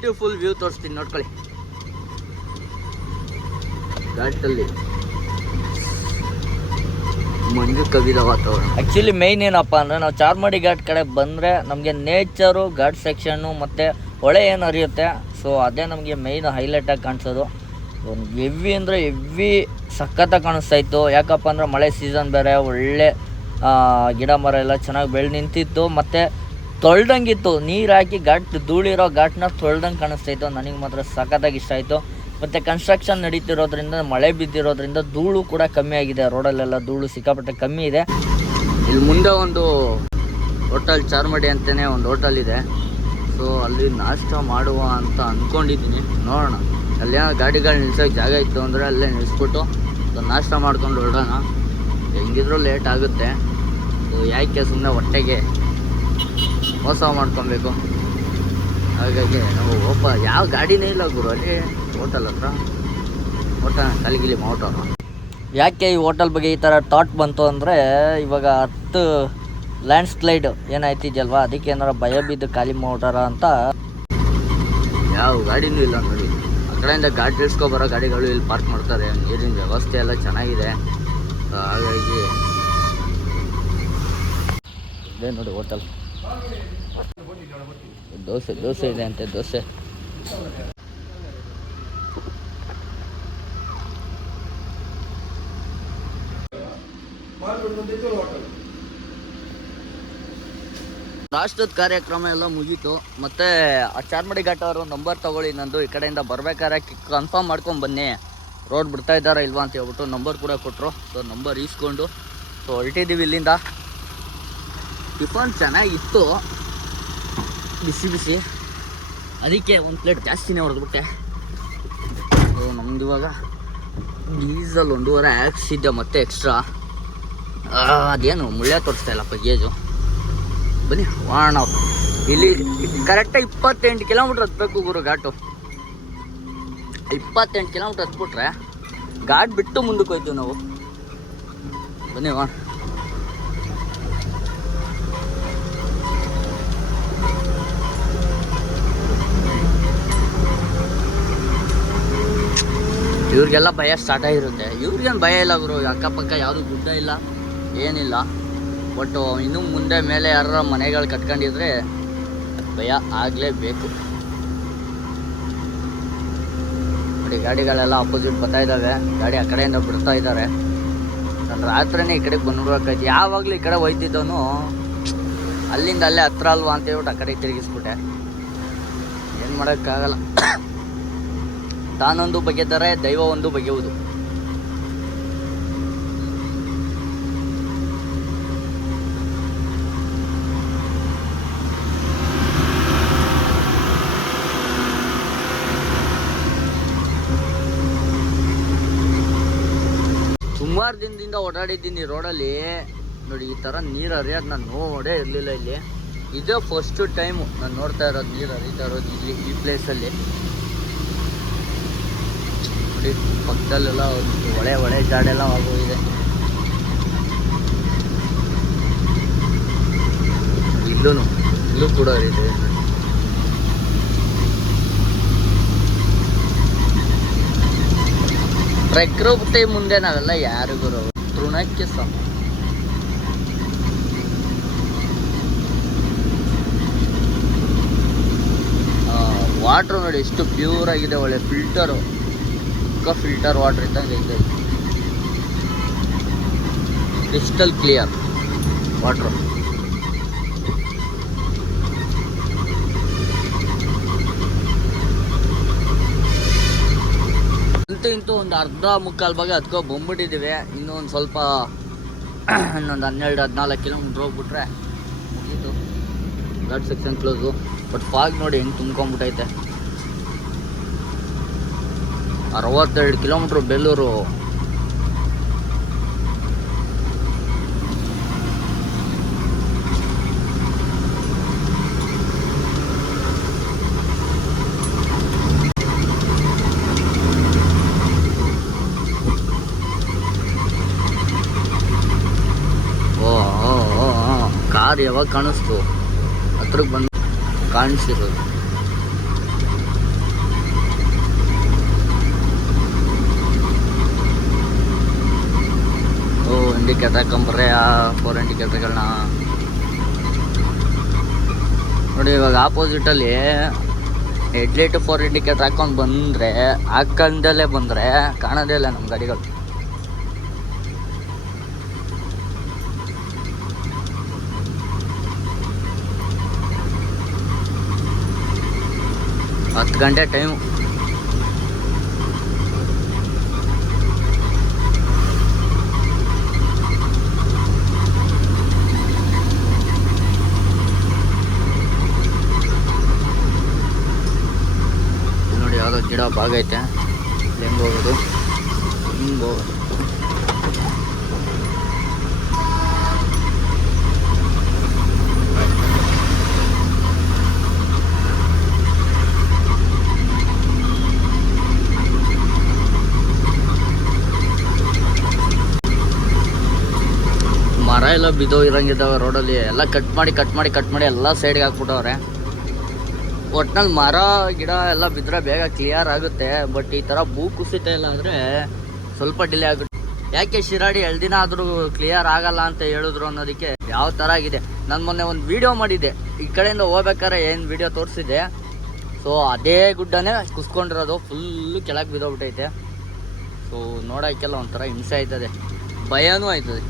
Beautiful view ತೋರಿಸ್ತೀನಿ, ನೋಡ್ಕೊಳ್ಳಿ. ಘಾಟಲ್ಲಿ ಮಂಜು ಕವಿದ ವಾತಾವರಣ. ಆ್ಯಕ್ಚುಲಿ ಮೇಯ್ನ್ ಏನಪ್ಪ ಅಂದರೆ ನಾವು ಚಾರ್ಮಾಡಿ ಘಾಟ್ ಕಡೆ ಬಂದರೆ ನಮಗೆ ನೇಚರು ಘಾಟ್ ಸೆಕ್ಷನ್ನು ಮತ್ತು ಹೊಳೆ ಏನು ಹರಿಯುತ್ತೆ ಸೊ ಅದೇ ನಮಗೆ ಮೇಯ್ನ್ ಹೈಲೈಟಾಗಿ ಕಾಣಿಸೋದು. ಒಂದು ಹೆವಿ ಅಂದರೆ ಹೆವಿ ಸಖತ್ತಾಗಿ ಕಾಣಿಸ್ತಾ ಇತ್ತು. ಯಾಕಪ್ಪ ಅಂದ್ರೆ ಮಳೆ ಸೀಸನ್ ಬೇರೆ, ಒಳ್ಳೆ ಗಿಡ ಮರ ಎಲ್ಲ ಚೆನ್ನಾಗಿ ಬೆಳೆ ನಿಂತಿತ್ತು. ಮತ್ತು ತೊಳ್ದಂಗಿತ್ತು, ನೀರು ಹಾಕಿ ಘಾಟ್ ಧೂಳಿರೋ ಘಾಟ್ನ ತೊಳ್ದಂಗೆ ಕಾಣಿಸ್ತಾಯಿತ್ತು ನನಗೆ ಮಾತ್ರ ಸಖತ್ತಾಗಿ ಇಷ್ಟ ಆಯಿತು. ಮತ್ತು ಕನ್ಸ್ಟ್ರಕ್ಷನ್ ನಡೀತಿರೋದ್ರಿಂದ, ಮಳೆ ಬಿದ್ದಿರೋದ್ರಿಂದ ಧೂಳು ಕೂಡ ಕಮ್ಮಿ ಆಗಿದೆ. ರೋಡಲ್ಲೆಲ್ಲ ಧೂಳು ಸಿಕ್ಕಾಪಟ್ಟೆ ಕಮ್ಮಿ ಇದೆ. ಇಲ್ಲಿ ಮುಂದೆ ಒಂದು ಹೋಟೆಲ್ ಚಾರ್ಮಡಿ ಅಂತಲೇ ಒಂದು ಹೋಟೆಲ್ ಇದೆ. ಸೊ, ಅಲ್ಲಿ ನಾಷ್ಟ ಮಾಡುವ ಅಂತ ಅಂದ್ಕೊಂಡಿದ್ದೀನಿ ನೋಡೋಣ. ಅಲ್ಲೇನೋ ಗಾಡಿಗಳು ನಿಲ್ಸೋಕೆ ಜಾಗ ಇತ್ತು ಅಂದರೆ ಅಲ್ಲೇ ನಿಲ್ಲಿಸ್ಬಿಟ್ಟು ಸೊ ನಾಷ್ಟ ಮಾಡ್ಕೊಂಡು ಹೊರಡೋಣ. ಹೆಂಗಿದ್ರೂ ಲೇಟ್ ಆಗುತ್ತೆ. ಸೊ ಯಾಕೆ ಸುಮ್ಮನೆ ಹೊಟ್ಟೆಗೆ ಮೋಸ ಮಾಡ್ಕೊಬೇಕು. ಹಾಗಾಗಿ ನಾವು ಒಬ್ಬ ಯಾವ ಗಾಡಿನೇ ಇಲ್ಲ ಗುರು ಅಲ್ಲಿ ಹೋಟೆಲ್ ಹತ್ರ. ಓಟ ಕಲಿಗಿಲಿ ಮೋಟೋ ಯಾಕೆ ಈ ಹೋಟೆಲ್ ಬಗ್ಗೆ ಈ ಥರ ಥಾಟ್ ಬಂತು ಅಂದರೆ ಇವಾಗ ಹತ್ತು ಲ್ಯಾಂಡ್ ಸ್ಲೈಡ್ ಏನಾಯ್ತಿದ್ಯಲ್ವಾ ಅದಕ್ಕೆ ಏನಾರ ಭಯ ಬಿದ್ದು ಖಾಲಿ ಮೋಟಾರ ಅಂತ. ಯಾವ ಗಾಡಿನೂ ಇಲ್ಲ ನೋಡಿ. ಆ ಕಡೆಯಿಂದ ಗಾಡಿ ಇಳಿಸ್ಕೊ ಬರೋ ಗಾಡಿಗಳು ಇಲ್ಲಿ ಪಾರ್ಕ್ ಮಾಡ್ತಾರೆ. ನೀರಿನ ವ್ಯವಸ್ಥೆ ಎಲ್ಲ ಚೆನ್ನಾಗಿದೆ. ಹಾಗಾಗಿ ಇದೇ ನೋಡಿ ಹೋಟೆಲ್ ದೋಸೆ ದೋಸೆ ಇದೆ ಅಂತೆ, ದೋಸೆ. ರಾಷ್ಟ್ರದ ಕಾರ್ಯಕ್ರಮ ಎಲ್ಲ ಮುಗೀತು. ಮತ್ತೆ ಆ ಚಾರ್ಮಡಿ ಘಾಟ್ ಅವರು ನಂಬರ್ ತಗೊಳ್ಳಿ, ನಂದು ಈ ಕಡೆಯಿಂದ ಬರ್ಬೇಕಾದ್ರೆ ಕನ್ಫರ್ಮ್ ಮಾಡ್ಕೊಂಡು ಬನ್ನಿ. ರೋಡ್ ಬಿಡ್ತಾ ಇದ್ದಾರಾ ಇಲ್ವಾ ಅಂತ ಹೇಳ್ಬಿಟ್ಟು ನಂಬರ್ ಕೂಡ ಕೊಟ್ಟರು ಸೊ ನಂಬರ್ ಈಸ್ಕೊಂಡು. ಸೊ ಹೊರಟಿದ್ದೀವಿ ಇಲ್ಲಿಂದ. ಟಿಫನ್ ಚೆನ್ನಾಗಿತ್ತು. ಬಿಸಿ ಬಿಸಿ. ಅದಕ್ಕೆ ಒಂದು ಪ್ಲೇಟ್ ಜಾಸ್ತಿನೇ ಹೊಡೆದ್ಬಿಟ್ಟೆ. ನಮ್ದು ಇವಾಗ ಡೀಸಲ್ ಒಂದೂವರೆ ಹಾಕ್ಸಿದ್ದೆ ಮತ್ತೆ ಎಕ್ಸ್ಟ್ರಾ ಅದೇನು ಮುಳ್ಳೆ ತೋರಿಸ್ತಾ ಇಲ್ಲಪ್ಪ ಗೇಜು. ಬನ್ನಿ ವಾಣ ಇಲ್ಲಿ ಕರೆಕ್ಟಾಗಿ ಇಪ್ಪತ್ತೆಂಟು ಕಿಲೋಮೀಟ್ರ್ ಹತ್ಬೇಕು ಗುರು ಘಾಟು. ಇಪ್ಪತ್ತೆಂಟು ಕಿಲೋಮೀಟ್ರ್ ಹತ್ಬಿಟ್ರೆ ಘಾಟ್ ಬಿಟ್ಟು ಮುಂದಕ್ಕೆ ಹೋಯ್ತೀವಿ ನಾವು. ಬನ್ನಿ ಹೋಗೋಣ ಇವ್ರಿಗೆಲ್ಲ ಭಯ ಸ್ಟಾರ್ಟ್ ಆಗಿರುತ್ತೆ. ಇವ್ರಿಗೇನು ಭಯ ಇಲ್ಲ ಗುರು. ಅಕ್ಕಪಕ್ಕ ಯಾವುದು ಗುಡ್ಡ ಇಲ್ಲ, ಏನಿಲ್ಲ. ಬಟ್ ಇನ್ನು ಮುಂದೆ ಮೇಲೆ ಯಾರ ಮನೆಗಳು ಕಟ್ಕೊಂಡಿದ್ರೆ ಭಯ ಆಗಲೇಬೇಕು. ನೋಡಿ, ಗಾಡಿಗಳೆಲ್ಲ ಅಪೋಸಿಟ್ ಬರ್ತಾ ಇದ್ದಾವೆ ಗಾಡಿ ಆ ಕಡೆಯಿಂದ ಬಿಡ್ತಾ ಇದ್ದಾರೆ ನಾನು ರಾತ್ರಿನೇ ಈ ಕಡೆಗೆ ಬಂದ್ಬಿಡ್ಬೇಕಾಯ್ತು ಯಾವಾಗಲೂ ಈ ಕಡೆ ಹೋಯ್ತಿದ್ದವನು ಅಲ್ಲಿಂದ ಅಲ್ಲೇ ಹತ್ರ ಅಲ್ವಾ ಅಂತ ಹೇಳ್ಬಿಟ್ಟು ಆ ಕಡೆ ತಿರುಗಿಸ್ಬಿಟ್ಟೆ. ಏನು ಮಾಡೋಕ್ಕಾಗಲ್ಲ. ತಾನೊಂದು ಬಗೆದರೆ ದೈವ ಒಂದು ಬಗೆಯುವುದು ಸುಮಾರು ದಿನದಿಂದ ಓಡಾಡಿದ್ದೀನಿ ರೋಡಲ್ಲಿ ನೋಡಿ, ಈ ಥರ ನೀರು ಹರಿಯೋದು ನಾನು ನೋಡೇ ಇರಲಿಲ್ಲ ಇಲ್ಲಿ. ಇದೇ ಫಸ್ಟ್ ಟೈಮು ನಾನು ನೋಡ್ತಾ ಇರೋದು ನೀರು ಹರಿತಾ ಇರೋದು ಇಲ್ಲಿ, ಈ ಪ್ಲೇಸಲ್ಲಿ ನೋಡಿ ಪಕ್ಕದಲ್ಲೆಲ್ಲ ಒಂದು ಒಳೆ ಒಳೆ ಜಾಡೆಲ್ಲ ಆಗೋಗಿದೆ. ಇಲ್ಲೂ ಇಲ್ಲೂ ಕೂಡ ಇದೆ. ಪ್ರಕೃತಿ ಮುಂದೆ ನಾವೆಲ್ಲ ಯಾರಿಗೂ ತೃಣಕ್ಕೆ ಸಮ ವಾಟ್ರ್ ನೋಡಿ ಎಷ್ಟು ಪ್ಯೂರ್ ಆಗಿದೆ ಒಳ್ಳೆ ಫಿಲ್ಟರು ಪಕ್ಕ ಫಿಲ್ಟರ್ ವಾಟರ್ ಇದ್ದಂಗೆ ಇದೆ ಕ್ರಿಸ್ಟಲ್ ಕ್ಲಿಯರ್ ವಾಟ್ರ್. ಅಂತೂ ಇಂತೂ ಒಂದು ಅರ್ಧ ಮುಕ್ಕಾಲು ಭಾಗ ಹತ್ಕೊ ಬಂದ್ಬಿಟ್ಟಿದ್ದೀವಿ ಇನ್ನೂ ಒಂದು ಸ್ವಲ್ಪ, ಇನ್ನೊಂದು ಹನ್ನೆರಡು, ಹದಿನಾಲ್ಕು ಕಿಲೋಮೀಟ್ರ್ ಹೋಗ್ಬಿಟ್ರೆ ಮುಗೀತು. Ghat section close but fog ನೋಡಿ ಹೆಂಗೆ ತುಂಬ್ಕೊಂಬಿಟ್ಟೈತೆ ಅರವತ್ತೆರಡು ಕಿಲೋಮೀಟ್ರ್ ಬೆಳ್ಳೂರು ಯಾವಾಗ ಕಾಣಿಸ್ತು? ಹತ್ರಕ್ಕೆ ಬಂದು ಕಾಣಿಸಿರೋದು. ಇಂಡಿಕೇಟರ್ ಹಾಕೊಂಬರ್ರೆ ಆ ಫೋರ್ ಇಂಡಿಕೇಟರ್ಗಳನ್ನ ನೋಡಿ ಇವಾಗ ಆಪೋಸಿಟಲ್ಲಿ ಹೆಡ್ಲೈಟ್ ಫೋರ್ ಇಂಡಿಕೇಟರ್ ಹಾಕೊಂಡು ಬಂದರೆ ಹಾಕೊಂಡಲ್ಲೇ ಬಂದರೆ ಕಾಣೋದೇ ಇಲ್ಲ ನಮ್ಮ ಗಾಡಿಗಳು. ಹತ್ತು ಗಂಟೆ ಟೈಮು ಇಲ್ಲಿ ನೋಡಿ ಯಾವುದೋ ಗಿಡ ಇಲ್ಲಿ ಹೆಂಗೆ ಹೋಗೋದು. ಹಿಂಗೆ ಹೋಗೋದು. ಮರ ಎಲ್ಲ ಬಿದ್ದೋಗಿರಂಗಿದ್ದಾವೆ ರೋಡಲ್ಲಿ. ಎಲ್ಲ ಕಟ್ ಮಾಡಿ ಕಟ್ ಮಾಡಿ ಕಟ್ ಮಾಡಿ ಎಲ್ಲ ಸೈಡ್ಗೆ ಹಾಕ್ಬಿಟ್ಟವ್ರೆ. ಒಟ್ನಲ್ಲಿ ಮರ, ಗಿಡ ಎಲ್ಲ ಬಿದ್ದರೆ ಬೇಗ ಕ್ಲಿಯರ್ ಆಗುತ್ತೆ. ಬಟ್ ಈ ಥರ ಭೂ ಕುಸಿತ ಇಲ್ಲ ಆದರೆ ಸ್ವಲ್ಪ ಡಿಲೇ ಆಗುತ್ತೆ. ಯಾಕೆ ಶಿರಾಡಿ ಎರಡು ದಿನ ಆದರೂ ಕ್ಲಿಯರ್ ಆಗಲ್ಲ ಅಂತ ಹೇಳಿದ್ರು ಅನ್ನೋದಕ್ಕೆ ಯಾವ ಥರ ಆಗಿದೆ? ನಾನು ಮೊನ್ನೆ ಒಂದು ವಿಡಿಯೋ ಮಾಡಿದ್ದೆ. ಈ ಕಡೆಯಿಂದ ಹೋಗ್ಬೇಕಾದ್ರೆ ಏನು ವಿಡಿಯೋ ತೋರಿಸಿದೆ ಸೊ ಅದೇ ಗುಡ್ಡನೇ ಕುಸ್ಕೊಂಡಿರೋದು. ಫುಲ್ಲು ಕೆಳಗೆ ಬಿದ್ದೋಗ್ಬಿಟ್ಟೈತೆ. ಸೊ ನೋಡೋಕ್ಕೆಲ್ಲ ಒಂಥರ ಹಿಂಸೆ ಆಯ್ತದೆ. ಭಯನೂ ಆಯ್ತದೆ.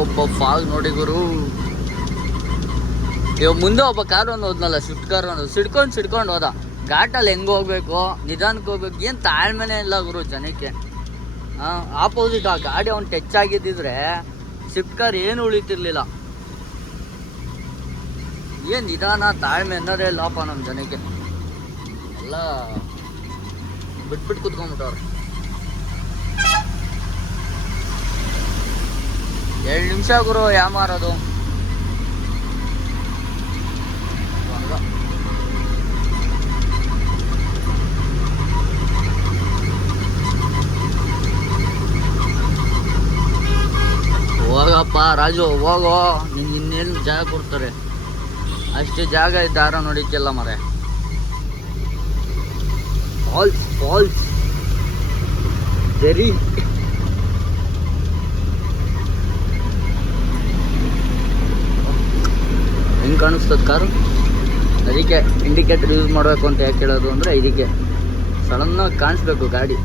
ಒಬ್ಬೊಬ್ಬೊಬ್ಬೊಬ್ಬ ಫಾಗ್ ನೋಡಿ ಗುರು. ಇವಾಗ ಮುಂದೆ ಒಬ್ಬ ಕಾರ್ ಒಂದು ಹೋದ್ನಲ್ಲ ಸ್ವಿಫ್ಟ್ ಕಾರ್ ಒಂದು. ಸಿಡ್ಕೊಂಡು ಸಿಡ್ಕೊಂಡು ಹೋದ. ಘಾಟಲ್ಲಿ ಹೆಂಗೆ ಹೋಗ್ಬೇಕು? ನಿಧಾನಕ್ಕೆ ಹೋಗ್ಬೇಕು. ಏನು ತಾಳ್ಮೆನೇ ಇಲ್ಲ ಗುರು ಜನಕ್ಕೆ. ಆಪೋಸಿಟ್ ಆ ಗಾಡಿ ಅವ್ನು ಟಚ್ ಆಗಿದ್ದಿದ್ರೆ ಸ್ವಿಫ್ಟ್ ಕಾರ್ ಏನು ಉಳಿತಿರ್ಲಿಲ್ಲ. ಏನು ನಿಧಾನ, ತಾಳ್ಮೆ ಅನ್ನೋದೇ ಇಲ್ಲಪ್ಪ ನಮ್ಮ ಜನಕ್ಕೆ. ಎಲ್ಲ ಬಿಟ್ಬಿಟ್ಟು ಕುತ್ಕೊಂಡ್ಬಿಟ್ಟವ್ರೆ. ಎರಡು ನಿಮಿಷ ಗುರು ಯಾಮಾರದು ಹಂಗ. ಹೋಗಪ್ಪ, ರಾಜು, ಹೋಗೋ. ನಿಂಗೆ ಇನ್ನೇನು ಜಾಗ ಕೊಡ್ತಾರೆ? ಅಷ್ಟು ಜಾಗ ಇದ್ದಾರ ನೋಡಿಕ್ಕೆಲ್ಲ ಮರೆ ಫಾಲ್ಸ್ ಫಾಲ್ಸ್ ಜರಿ ಹೆಂಗೆ ಕಾಣಿಸ್ತದೆ ಕಾರು? ಅದಕ್ಕೆ ಇಂಡಿಕೇಟರ್ ಯೂಸ್ ಮಾಡಬೇಕು ಅಂತ ಯಾಕೆ ಹೇಳೋದು ಅಂದರೆ ಇದಕ್ಕೆ ಸಡನ್ನಾಗಿ ಕಾಣಿಸ್ಬೇಕು ಗಾಡಿ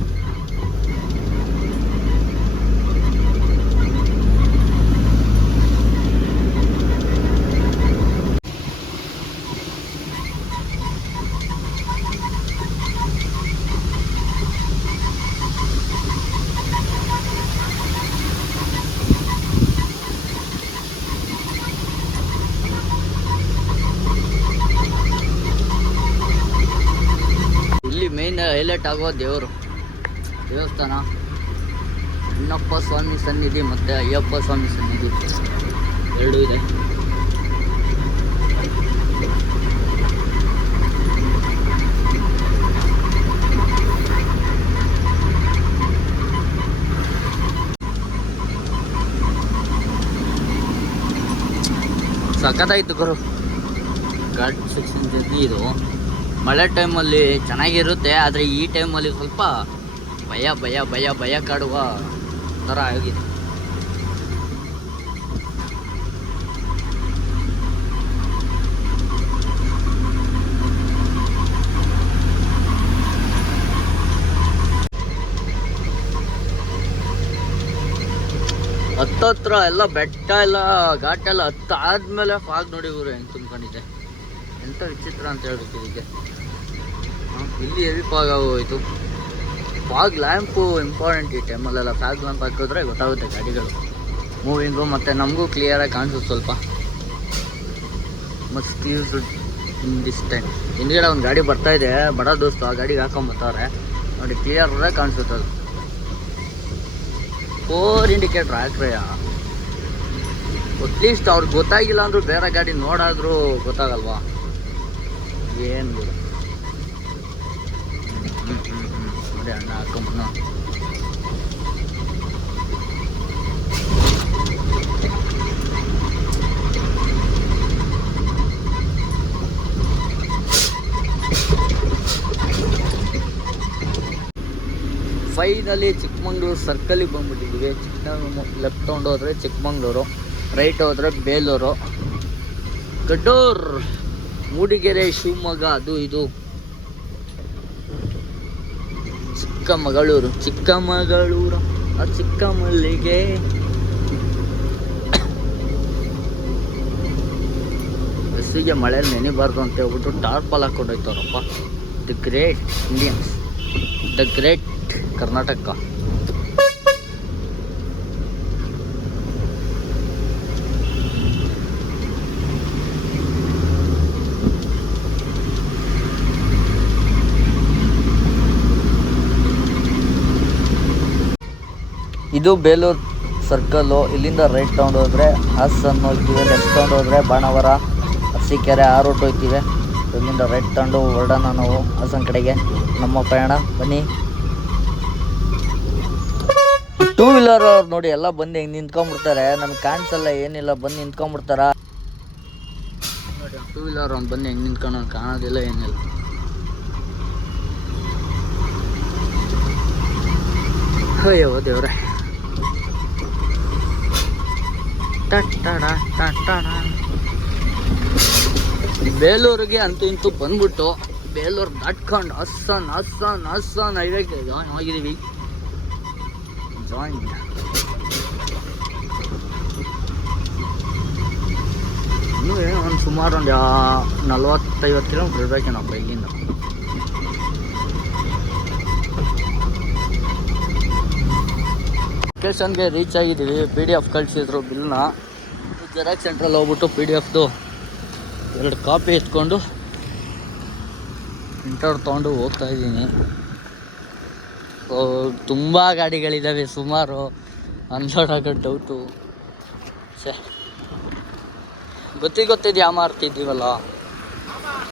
ಇಲ್ಲಿ ಹೈಲೈಟ್ ಆಗೋ ದೇವರು. ದೇವಸ್ಥಾನ. ಅಣ್ಣಪ್ಪ ಸ್ವಾಮಿ ಸನ್ನಿಧಿ ಮತ್ತು ಅಯ್ಯಪ್ಪ ಸ್ವಾಮಿ ಸನ್ನಿಧಿ. ಎರಡು ಇದೆ. ಸಖತ್ತಾಯ್ತು ಗುರು. ಗಾಡ್ ಸೆಕ್ಷನ್ ಜೊತೆ ಇದು. ಮಳೆ ಟೈಮಲ್ಲಿ ಚೆನ್ನಾಗಿರುತ್ತೆ, ಆದರೆ ಈ ಟೈಮಲ್ಲಿ ಸ್ವಲ್ಪ ಭಯ ಭಯ ಭಯ ಭಯ ಕಾಡುವ ಥರ ಆಗಿದೆ. ಹತ್ತತ್ರ ಎಲ್ಲ ಬೆಟ್ಟ ಎಲ್ಲ ಘಾಟ ಎಲ್ಲ ಹತ್ತಾದ್ಮೇಲೆ ಫಾಗ್ ನೋಡಿ ಇವರು, ಹೆಂಗೆ ತುಂಬ್ಕೊಂಡಿದ್ದೆ ಎಂಥ ವಿಚಿತ್ರ ಅಂತ ಹೇಳ್ಬೇಕು ಇದಕ್ಕೆ? ಇಲ್ಲಿ ಹೆವಿ ಫಾಗ್ ಆಗೋಯ್ತು? ಫಾಗ್ ಲ್ಯಾಂಪು ಇಂಪಾರ್ಟೆಂಟ್ ಈ ಟೈಮಲ್ಲೆಲ್ಲ ಫ್ಯಾಗ್ ಲ್ಯಾಂಪ್ ಹಾಕಿದ್ರೆ ಗೊತ್ತಾಗುತ್ತೆ ಗಾಡಿಗಳು. ಮೂವಿಂಗು ಮತ್ತು ನಮಗೂ ಕ್ಲಿಯರಾಗಿ ಕಾಣಿಸುತ್ತೆ ಸ್ವಲ್ಪ. Must use in this time ಹಿಂದ್ಗಡೆ ಒಂದು ಗಾಡಿ ಬರ್ತಾ ಇದೆ. ಬಡ ದೋಸ್ತು, ಆ ಗಾಡಿಗೆ ಹಾಕೊಂಬರ್ತಾರೆ ನೋಡಿ ಕ್ಲಿಯರ್ ಕಾಣಿಸುತ್ತೆ ಅದು. ಫೋರ್ ಇಂಡಿಕೇಟ್ರ್ ಹಾಕ್ರಯ್ಯ ಅಟ್ಲೀಸ್ಟ್ ಅವ್ರಿಗೆ ಗೊತ್ತಾಗಿಲ್ಲ ಅಂದರೂ ಬೇರೆ ಗಾಡಿ ನೋಡಾದರೂ ಗೊತ್ತಾಗಲ್ವಾ? ಏನು ನೋಡಿ ಅಣ್ಣ ಹಾಕೊಂಬಿಟ್ಟು ಫೈನಲಿ ಚಿಕ್ಕಮಂಗ್ಳೂರು ಸರ್ಕಲಿಗೆ ಬಂದ್ಬಿಟ್ಟಿದ್ದೀವಿ ಚಿಕ್ಕ ಲೆಫ್ಟ್ ತೊಗೊಂಡು ಹೋದ್ರೆ ಚಿಕ್ಕಮಂಗ್ಳೂರು ರೈಟ್ ಹೋದ್ರೆ ಬೇಲೂರು. ಕಡೂರ್! ಮೂಡಿಗೆರೆ, ಶಿವಮೊಗ್ಗ, ಅದು ಇದು. ಚಿಕ್ಕಮಗಳೂರು ಚಿಕ್ಕಮಗಳೂರು, ಆ ಚಿಕ್ಕಮಲ್ಲಿಗೆ. ಬಸ್ಸಿಗೆ ಮಳೆಯಲ್ಲಿ ನೆನಿಬಾರ್ದು ಅಂತ ಹೇಳ್ಬಿಟ್ಟು ಟಾರ್ಪಲ್ ಹಾಕೊಂಡೋಯ್ತವ್ರಪ್ಪ the great Indians the great Karnataka ಇದು ಬೇಲೂರು ಸರ್ಕಲ್ಲು ಇಲ್ಲಿಂದ ರೈಟ್ ತಗೊಂಡು ಹೋದ್ರೆ ಹಾಸನ್ ಹೋಗ್ತೀವಿ ಲೆಫ್ಟ್ ತಗೊಂಡು ಹೋದ್ರೆ ಬಾಣಾವರ, ಅರಸೀಕೆರೆ ಆ ರೂಟ್ ಹೋಗ್ತೀವಿ ಇಲ್ಲಿಂದ ರೈಟ್ ತಗೊಂಡು ಹೊರಡೋಣ ನಾವು ಹಾಸನ್ ಕಡೆಗೆ. ನಮ್ಮ ಪ್ರಯಾಣ, ಬನ್ನಿ. ಟೂ ವೀಲರ್ ಅವ್ರು ನೋಡಿ, ಎಲ್ಲ ಬಂದು ಹಿಂಗೆ ನಿಂತ್ಕೊಂಡ್ಬಿಡ್ತಾರೆ ನಮ್ಗೆ ಕಾಣಿಸಲ್ಲ, ಏನಿಲ್ಲ, ಬಂದು ನಿಂತ್ಕೊಂಡ್ಬಿಡ್ತಾರ ನೋಡಿ ಟೂ ವೀಲರ್ ಅವ್ನು ಬಂದು ಹೆಂಗೆ ನಿಂತ್ಕೊಂಡು ಕಾಣೋದಿಲ್ಲ, ಏನಿಲ್ಲ. ಅಯ್ಯೋ ದೇವ್ರೆ. ಬೇಲೂರಿಗೆ ಅಂತೂ ಇಂತು ಬಂದ್ಬಿಟ್ಟು ಬೇಲೂರು ದಾಟ್ಕೊಂಡು ಹಸ್ಸನ್ ಹಸ್ಸನ್ ಹಸ್ಸನ್ ಐದಕ್ಕೆ ಜಾಯ್ನ್ ಆಗಿದ್ದೀವಿ. ಜಾಯಿನ್ ಇನ್ನೂ ಏನೋ ಒಂದು ಸುಮಾರು ಒಂದು ನಲ್ವತ್ತೈವತ್ತು ಕಿಲೋಮೀಟ್ರ್ ಇರ್ಬೇಕೇನಪ್ಪ ಇಲ್ಲಿಂದ ಲೊಕೇಶನ್ಗೆ ರೀಚ್ ಆಗಿದ್ದೀವಿ. ಪಿ ಡಿ ಎಫ್ ಕಳಿಸಿದ್ರು ಬಿಲ್ನ ಜೆರಾಕ್ಸ್ ಸೆಂಟ್ರಲ್ಲಿ ಹೋಗ್ಬಿಟ್ಟು ಪಿ ಡಿ ಎಫ್ದು ಎರಡು ಕಾಪಿ ಎತ್ಕೊಂಡು ಇಂಟರ್ ತೊಗೊಂಡು ಹೋಗ್ತಾ ಇದ್ದೀನಿ. ತುಂಬ ಗಾಡಿಗಳಿದ್ದಾವೆ ಸುಮಾರು. ಅನ್ಲೋಡ್ ಆಗೋ ಡೌಟು ಸೆ ಗೊತ್ತಿ ಗೊತ್ತಿದ್ದು ಯಾವ ಮಾಡ್ತಿದ್ದೀವಲ್ಲ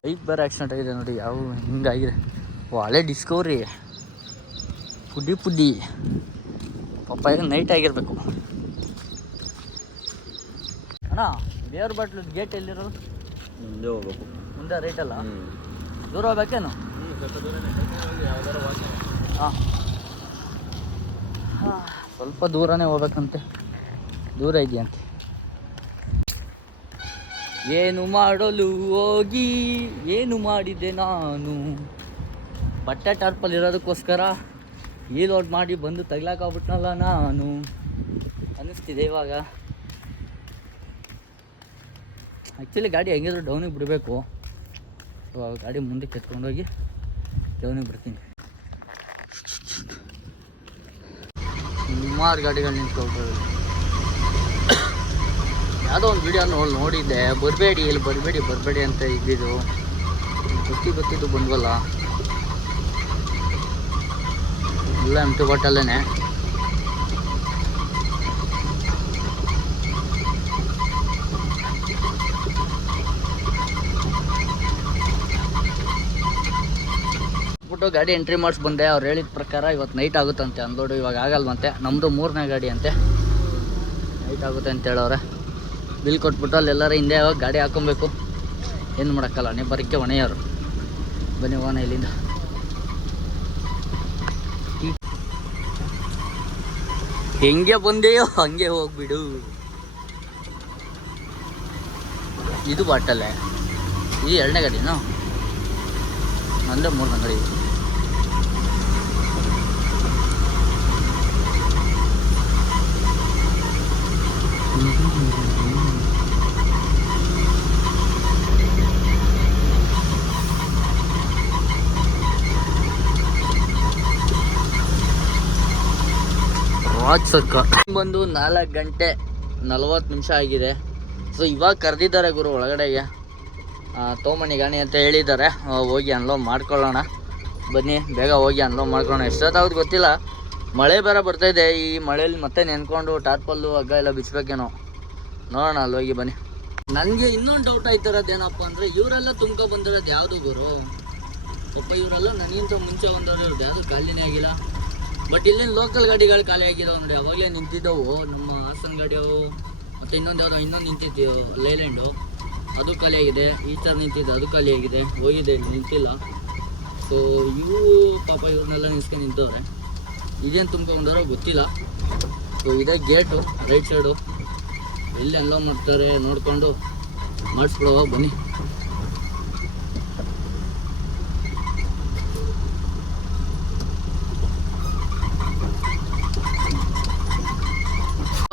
ಬೈಕ್ ಬೇರೆ ಆಕ್ಸಿಡೆಂಟ್ ಆಗಿದೆ ನೋಡಿ, ಯಾವ ಹಿಂಗಾಗಿದೆ. ಓ ಹಳೆ ಡಿಸ್ಕವರಿ ಪುಡಿ ಪುಡಿ. ಪಾಪ ಇದು ನೈಟ್ ಆಗಿರಬೇಕು. ಅಣ್ಣ ದೇವ್ರ ಬಾಟ್ಲು ಗೇಟ್ ಎಲ್ಲಿರೋದು? ಮುಂದೆ ಹೋಗ್ಬೇಕು. ಮುಂದೆ ರೈಟ್ ಅಲ್ಲ? ದೂರ ಹೋಗ್ಬೇಕೇನು? ಹಾಂ. ಸ್ವಲ್ಪ ದೂರನೇ ಹೋಗ್ಬೇಕಂತೆ. ದೂರ ಇದೆಯಂತೆ ಏನು ಮಾಡಲು ಹೋಗಿ ಏನು ಮಾಡಿದೆ ನಾನು? ಬಟ್ಟೆ ಟಾರ್ಪಲ್ ಇರೋದಕ್ಕೋಸ್ಕರ ಈ ಲೋಡ್ ಮಾಡಿ ಬಂದು ತಗ್ಲಾಕಾಗ್ಬಿಟ್ನಲ್ಲ ನಾನು. ಅನ್ನಿಸ್ತಿದೆ ಇವಾಗ. ಆ್ಯಕ್ಚುಲಿ ಗಾಡಿ ಹೆಂಗಿದ್ರು ಡೌನಿಗೆ ಬಿಡಬೇಕು. ಇವಾಗ ಗಾಡಿ ಮುಂದಕ್ಕೆ ಎತ್ಕೊಂಡೋಗಿ ಡೌನಿಗೆ ಬಿಡ್ತೀನಿ. ಸುಮಾರು ಗಾಡಿಗಳು ನಿಂತ್ಕೊಳ್ಬೋದು ಯಾವುದೋ ಒಂದು ವಿಡಿಯೋ ನೋಡಿ, ನೋಡಿದ್ದೆ. ಬರಬೇಡಿ, ಇಲ್ಲಿ ಬರಬೇಡಿ ಬರಬೇಡಿ ಅಂತ ಇದ್ದಿದ್ದು. ಗೊತ್ತಿ, ಗೊತ್ತಿದ್ದು ಬಂದ್ವಲ್ಲ. ಎಲ್ಲ ಎಂಟು ಬಾಟಲ್ಲೇ ಬಿಟ್ಟು ಗಾಡಿ ಎಂಟ್ರಿ ಮಾಡಿಸ್ ಬಂದೆ ಅವ್ರು ಹೇಳಿದ ಪ್ರಕಾರ ಇವತ್ತು ನೈಟ್ ಆಗುತ್ತಂತೆ ಅನ್ಲೋಡು ಇವಾಗ ಆಗಲ್ವಂತೆ. ನಮ್ಮದು ಮೂರನೇ ಗಾಡಿ ಅಂತೆ. ನೈಟ್ ಆಗುತ್ತೆ ಅಂತ ಹೇಳವ್ರೆ. ಬಿಲ್ ಕೊಟ್ಬಿಟ್ಟು ಅಲ್ಲೆಲ್ಲರ ಹಿಂದೆ ಯಾವಾಗ ಗಾಡಿ ಹಾಕೊಬೇಕು. ಏನು ಮಾಡೋಕ್ಕಲ್ಲ, ನೀವು ಬರೋಕ್ಕೆ ಹೊಣೆಯವರು. ಬನ್ನಿ, ಹೋಗೋಣ ಇಲ್ಲಿಂದ. ಹೆಂಗೆ ಬಂದೆಯೋ ಹಂಗೆ ಹೋಗ್ಬಿಡು. ಇದು ಬಾಟಲ್ಲೇ ಇದು ಎರಡನೇ ಗಾಡಿನೋ? ಅಂದರೆ ಮೂರನೇ ಗಾಡಿ. ಸರ್ಕಾರ್ ಬಂದು ನಾಲ್ಕು ಗಂಟೆ ನಲವತ್ತು ನಿಮಿಷ ಆಗಿದೆ. ಸೊ ಇವಾಗ ಕರೆದಿದ್ದಾರೆ ಗುರು ಒಳಗಡೆಗೆ. ತೋಮಣಿ ಗಾಣಿ ಅಂತ ಹೇಳಿದ್ದಾರೆ. ಹೋಗಿ ಅನ್ಲೋಡ್ ಮಾಡ್ಕೊಳ್ಳೋಣ. ಬನ್ನಿ, ಬೇಗ ಹೋಗಿ ಅನ್ಲೋಡ್ ಮಾಡ್ಕೊಳ್ಳೋಣ. ಎಷ್ಟೊತ್ತಾಗೋದು ಗೊತ್ತಿಲ್ಲ. ಮಳೆ ಬೇರೆ ಬರ್ತಾಯಿದೆ ಈ ಮಳೇಲಿ ಮತ್ತೆ ನೆನ್ಕೊಂಡು ಟಾರ್ಪಲ್ಲು ಹಗ್ಗ ಎಲ್ಲ ಬಿಚ್ಚಬೇಕೇನೋ ನೋಡೋಣ, ಅಲ್ಲಿ ಹೋಗಿ ಬನ್ನಿ. ನನಗೆ ಇನ್ನೊಂದು ಡೌಟ್ ಆಯ್ತಿರೋದೇನಪ್ಪ ಅಂದರೆ, ಇವರೆಲ್ಲ ತುಂಬ್ಕೊ ಬಂದಿರೋದು ಯಾವುದು ಗುರು? ಒಬ್ಬ ಇವರೆಲ್ಲ ನನಗಿಂತ ಮುಂಚೆ ಬಂದವರು ಯಾವುದು ಖಾಲಿನೇ ಆಗಿಲ್ಲ. ಬಟ್ ಇಲ್ಲಿನ ಲೋಕಲ್ ಗಾಡಿಗಳು ಖಾಲಿ ಆಗಿದಾವೆ ನೋಡಿ ಅವಾಗಲೇ ನಿಂತಿದ್ದವು. ನಮ್ಮ ಹಾಸನ್ ಗಾಡಿ ಮತ್ತು ಇನ್ನೊಂದು ಯಾವುದೋ, ಇನ್ನೊಂದು ನಿಂತಿದ್ದು ಲೈಲ್ಯಾಂಡು ಅದು ಖಾಲಿಯಾಗಿದೆ ಈ ಥರ ನಿಂತಿದ್ದೆ ಅದು ಖಾಲಿಯಾಗಿದೆ ಹೋಗಿದೆ ನಿಂತಿಲ್ಲ. ಸೊ ಇವು ಪಾಪ ಇವ್ರನ್ನೆಲ್ಲ ನಿಲ್ಸ್ಕೊಂಡು ನಿಂತವ್ರೆ. ಇದೇನು ತುಂಬ್ಕೊಂಡಾರೋ ಗೊತ್ತಿಲ್ಲ. ಸೊ ಇದೇ ಗೇಟು ರೈಟ್ ಸೈಡು ಎಲ್ಲಿ ಎಲ್ಲ ಮಾಡ್ತಾರೆ. ನೋಡಿಕೊಂಡು ಮಾಡಿಸ್ಕೊಳುವ ಬನ್ನಿ.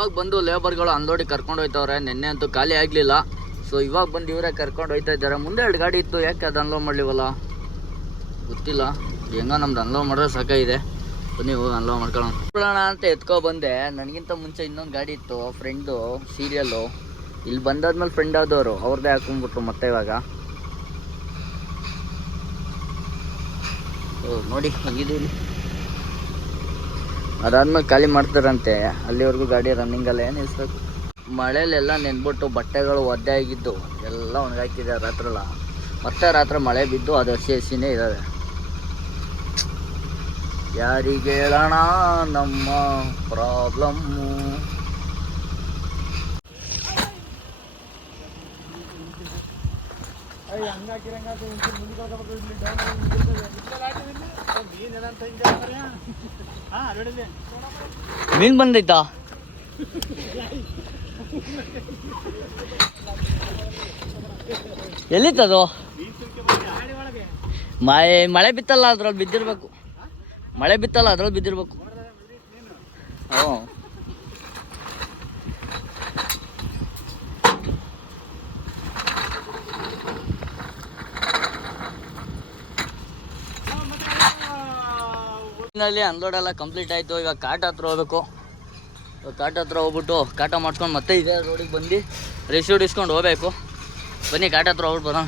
ಇವಾಗ ಬಂದು ಲೇಬರ್ಗಳು ಅನ್ಲೋಡಿ ಕರ್ಕೊಂಡು ಹೋಯ್ತವ್ರೆ. ನಿನ್ನೆ ಅಂತೂ ಖಾಲಿ ಆಗಲಿಲ್ಲ. ಸೊ ಇವಾಗ ಬಂದು ಇವರೇ ಕರ್ಕೊಂಡು ಹೋಯ್ತಾ ಇದ್ದಾರೆ. ಮುಂದೆ ಎರಡು ಗಾಡಿ ಇತ್ತು. ಯಾಕೆ ಅದು ಅನ್ಲೋಡ್ ಮಾಡಲಿವಲ್ಲ? ಗೊತ್ತಿಲ್ಲ. ಹೆಂಗೋ ನಮ್ದು ಅನ್ಲೋಡ್ ಮಾಡಿದ್ರೆ ಸಾಕಾಗಿದೆ. ಬನ್ನಿ ಹೋಗಿ ಅನ್ಲೋಡ್ ಮಾಡ್ಕೊಳ್ಳೋಣ. ಅಂತ ಎತ್ಕೊ ಬಂದೆ. ನನಗಿಂತ ಮುಂಚೆ ಇನ್ನೊಂದು ಗಾಡಿ ಇತ್ತು. ಫ್ರೆಂಡು ಸೀರಿಯಲ್ಲು ಇಲ್ಲಿ ಬಂದಾದ್ಮೇಲೆ ಫ್ರೆಂಡ್ ಆದವರು. ಅವ್ರದ್ದೇ ಹಾಕೊಂಡ್ಬಿಟ್ರು ಮತ್ತೆ ಇವಾಗ. ಓ, ನೋಡಿ ಹಂಗಿದ್ದೀವಿ ಅದಾದ್ಮೇಲೆ ಖಾಲಿ ಮಾಡ್ತಾರಂತೆ. ಅಲ್ಲಿವರೆಗೂ ಗಾಡಿ ರನ್ನಿಂಗಲ್ಲೇ ನಿಲ್ಲಿಸ್ಬೇಕು ಮಳೆಯಲ್ಲೆಲ್ಲ ನೆನ್ಬಿಟ್ಟು ಬಟ್ಟೆಗಳು ಒದ್ದೆ ಆಗಿದ್ದು. ಎಲ್ಲ ಒಣಗಾಕಿದೆ ರಾತ್ರೆಲ್ಲ. ಮತ್ತೆ ರಾತ್ರಿ ಮಳೆ ಬಿದ್ದು ಅದು ಹಸಿ ಹಸಿನೇ ಇದ್ದಾವೆ ಯಾರಿಗೆ ಹೇಳೋಣ ನಮ್ಮ ಪ್ರಾಬ್ಲಮ್ಮು ಮೀನ್ ಬಂದೈತಾ? ಎಲ್ಲಿತ್ತದು ಮಳೆ ಮಳೆ ಬಿತ್ತಲ್ಲ ಅದ್ರಲ್ಲಿ ಬಿದ್ದಿರ್ಬೇಕು. ಮಳೆ ಬಿತ್ತಲ್ಲ ಅದ್ರಲ್ಲಿ ಬಿದ್ದಿರ್ಬೇಕು. ಹ್ಞೂ ನಲ್ಲಿ ಅನ್ಲೋಡ್ ಎಲ್ಲ ಕಂಪ್ಲೀಟ್ ಆಯಿತು. ಇವಾಗ ಕಾಟ ಹತ್ರ ಹೋಗ್ಬೇಕು. ಕಾಟ ಹತ್ರ ಹೋಗ್ಬಿಟ್ಟು ಕಾಟ ಮಾಡ್ಕೊಂಡು ಮತ್ತೆ ಇದೇ ರೋಡಿಗೆ ಬಂದು ರಿಸೀವ್ಡ್ ಇಸ್ಕೊಂಡು ಹೋಗ್ಬೇಕು. ಬನ್ನಿ, ಕಾಟ ಹತ್ರ ಹೋಗ್ಬಿಟ್ಟು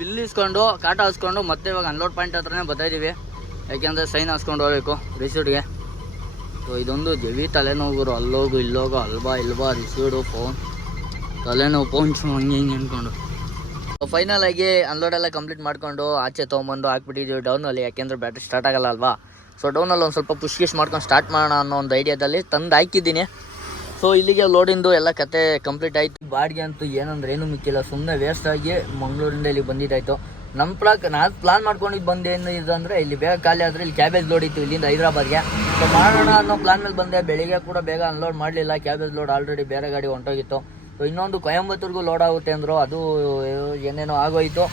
ಬಿಲ್ ಇಸ್ಕೊಂಡು, ಕಾಟ ಹಾಸ್ಕೊಂಡು ಮತ್ತೆ ಇವಾಗ ಅನ್ಲೋಡ್ ಪಾಯಿಂಟ್ ಹತ್ರನೇ ಬರ್ತಾಯಿದ್ದೀವಿ ಯಾಕೆಂದರೆ ಸೈನ್ ಹಾಸ್ಕೊಂಡು ಹೋಗ್ಬೇಕು ರಿಸೀವ್ಡ್ಗೆ ಸೊ ಇದೊಂದು ಜವಿ ತಲೆನೋವು ಗುರು. ಅಲ್ಲೋಗು, ಇಲ್ಲೋಗು ಅಲ್ಬಾ ಇಲ್ಬಾ ರಿಸೀವ್ಡು ಫೋನ್ ತಲೆನೋವು ಫೋನ್ ಹಂಗೆ ಹಿಂಗೆ ಅಂದ್ಕೊಂಡು. ಫೈನಲ್ ಆಗಿ ಅನ್ಲೋಡ್ ಎಲ್ಲ ಕಂಪ್ಲೀಟ್ ಮಾಡ್ಕೊಂಡು ಆಚೆ ತೊಗೊಂಬಂದು ಹಾಕ್ಬಿಟ್ಟಿದ್ದೀವಿ ಡೌನಲ್ಲಿ ಯಾಕೆಂದ್ರೆ ಬ್ಯಾಟ್ರಿ ಸ್ಟಾರ್ಟ್ ಆಗಲ್ಲ ಅಲ್ವಾ? ಸೊ ಡೌನಲ್ಲಿ ಒಂದು ಸ್ವಲ್ಪ ಪುಷ್ ಗಿಶ್ ಮಾಡ್ಕೊಂಡು ಸ್ಟಾರ್ಟ್ ಮಾಡೋಣ ಅನ್ನೋ ಒಂದು ಐಡಿಯಾದಲ್ಲಿ ತಂದು ಹಾಕಿದ್ದೀನಿ. ಸೊ ಇಲ್ಲಿಗೆ ಲೋಡಿಂದು ಎಲ್ಲ ಕತೆ ಕಂಪ್ಲೀಟ್ ಆಯಿತು. ಬಾಡಿಗೆ ಅಂತೂ ಏನಂದ್ರೆ ಏನೂ ಮಿಕ್ಕಿಲ್ಲ. ಸುಮ್ಮನೆ ವೇಸ್ಟ್ ಆಗಿ ಮಂಗಳೂರಿಂದ ಇಲ್ಲಿ ಬಂದಿದ್ದಾಯಿತು. ನಮ್ಮ ಪ್ಲಾಕ್ ನಾನು ಪ್ಲಾನ್ ಮಾಡ್ಕೊಂಡಿದ್ದು ಬಂದೇನು ಇದು ಅಂದರೆ ಇಲ್ಲಿ ಬೇಗ ಖಾಲಿ ಆದರೆ ಇಲ್ಲಿ ಕ್ಯಾಬೇಜ್ ಲೋಡ್ ಇತ್ತು ಇಲ್ಲಿಂದ ಹೈದ್ರಾಬಾದ್ಗೆ. ಸೊ ಮಾಡೋಣ ಅನ್ನೋ ಪ್ಲಾನ್ ಮೇಲೆ ಬಂದೆ. ಬೆಳಿಗ್ಗೆ ಕೂಡ ಬೇಗ ಅನ್ಲೋಡ್ ಮಾಡಲಿಲ್ಲ. ಕ್ಯಾಬೇಜ್ ಲೋಡ್ ಆಲ್ರೆಡಿ ಬೇರೆ ಗಾಡಿ ಹೊಂಟೋಗಿತ್ತು. ಇನ್ನೊಂದು ಕೊಯಂಬತ್ತೂರ್ಗೂ ಲೋಡ್ ಆಗುತ್ತೆ ಅಂದರು, ಅದು ಏನೇನೋ ಆಗೋಯ್ತು.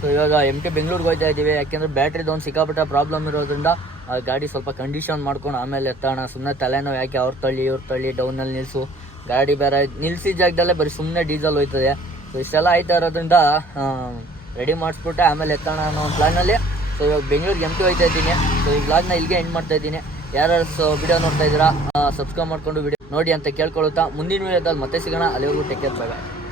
ಸೊ ಇವಾಗ ಎಂ ಟಿ ಬೆಂಗಳೂರಿಗೆ ಹೋಗ್ತಾ ಇದ್ದೀವಿ. ಯಾಕೆಂದರೆ ಬ್ಯಾಟ್ರಿದು ಒಂದು ಸಿಕ್ಕಾಪಟ್ಟೆ ಪ್ರಾಬ್ಲಮ್ ಇರೋದ್ರಿಂದ, ಆ ಗಾಡಿ ಸ್ವಲ್ಪ ಕಂಡೀಷನ್ ಮಾಡ್ಕೊಂಡು ಆಮೇಲೆ ಎತ್ತೋಣ. ಸುಮ್ಮನೆ ತಲೆನೋವು ಯಾಕೆ ಅವ್ರು ತಳ್ಳಿ, ಇವ್ರು ತಳ್ಳಿ ಡೌನಲ್ಲಿ ನಿಲ್ಲಿಸು ಗಾಡಿ ಬೇರೆ ನಿಲ್ಲಿಸಿದ ಜಾಗದಲ್ಲೇ ಬರೀ ಸುಮ್ಮನೆ ಡೀಸೆಲ್ ಹೋಯ್ತದೆ. ಸೊ ಇಷ್ಟೆಲ್ಲ ಆಯ್ತಾ ಇರೋದ್ರಿಂದ ರೆಡಿ ಮಾಡಿಸ್ಬಿಟ್ಟೆ. ಆಮೇಲೆ ಎತ್ತೋಣ ಅನ್ನೋ ಒಂದು ಪ್ಲಾನಲ್ಲಿ ಸೊ ಇವಾಗ ಬೆಂಗಳೂರಿಗೆ ಎಂ ಟಿ ಹೋಗ್ತಾ ಇದ್ದೀನಿ. ಸೊ ಈ ಬ್ಲಾಗ್ನ ಇಲ್ಲಿಗೆ ಎಂಡ್ ಮಾಡ್ತಾ ಇದ್ದೀನಿ. ಯಾರು ಸೊ ವಿಡಿಯೋ ನೋಡ್ತಾ ಇದ್ದೀರಾ ಸಬ್ಸ್ಕ್ರೈಬ್ ಮಾಡ್ಕೊಂಡು ವಿಡಿಯೋ ನೋಡಿ ಅಂತ ಕೇಳ್ಕೊಳ್ಳುತ್ತಾ ಮುಂದಿನ ವಿಡಿಯೋದಲ್ಲಿ ಮತ್ತೆ ಸಿಗೋಣ. ಅಲ್ಲಿವರೆಗೂ ಟೇಕ್ ಕೇರ್ ಬಾಯ್